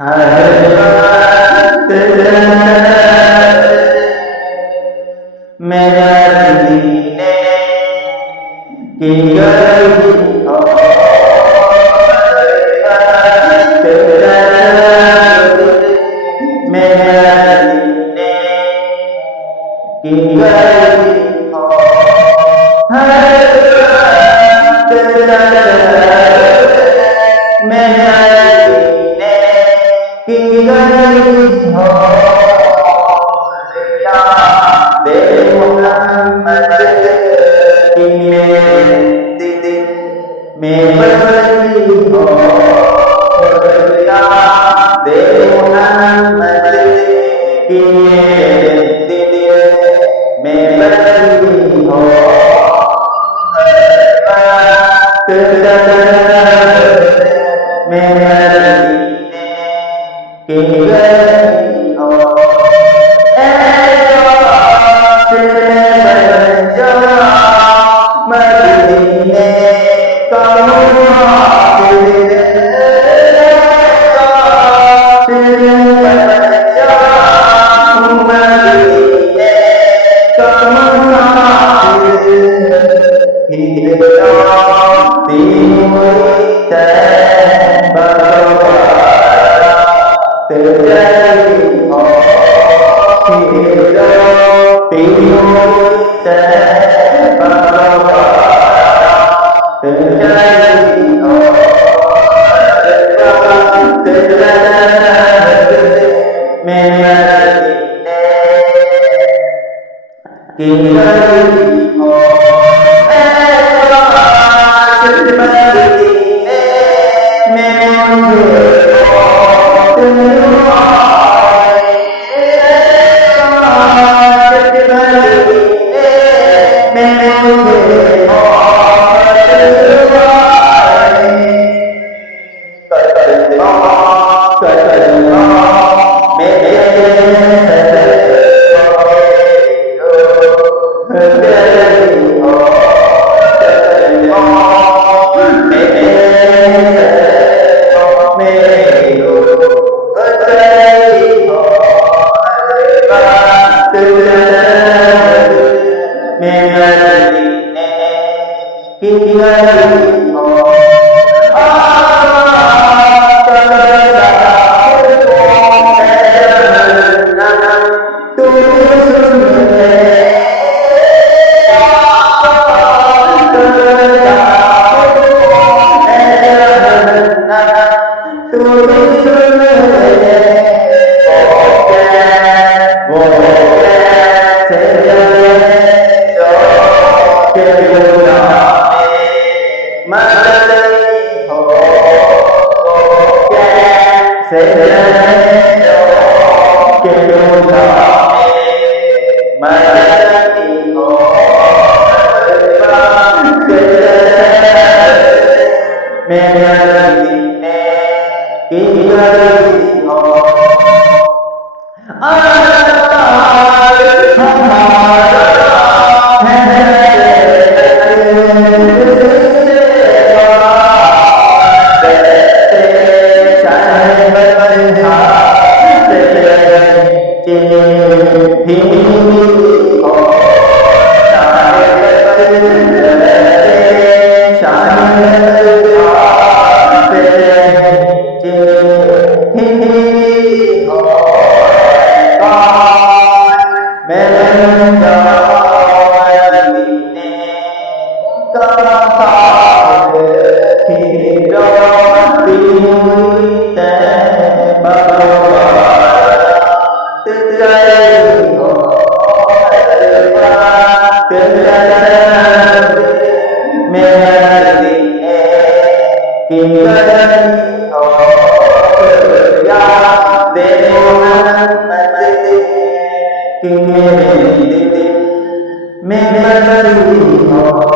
हर बात मेरा दीने की गई और बात मेरा दीने की गई और हर बात मेरा दीने की गई हो दे मोहम्मद की मेरे दिल में बसी हो दे मोहम्मद की मेरे दिल में बसी हो मेरे दीने की गई हो मदीने का मुहाजिर मदीने का मुहाजिर मेरे दिल में बसी हो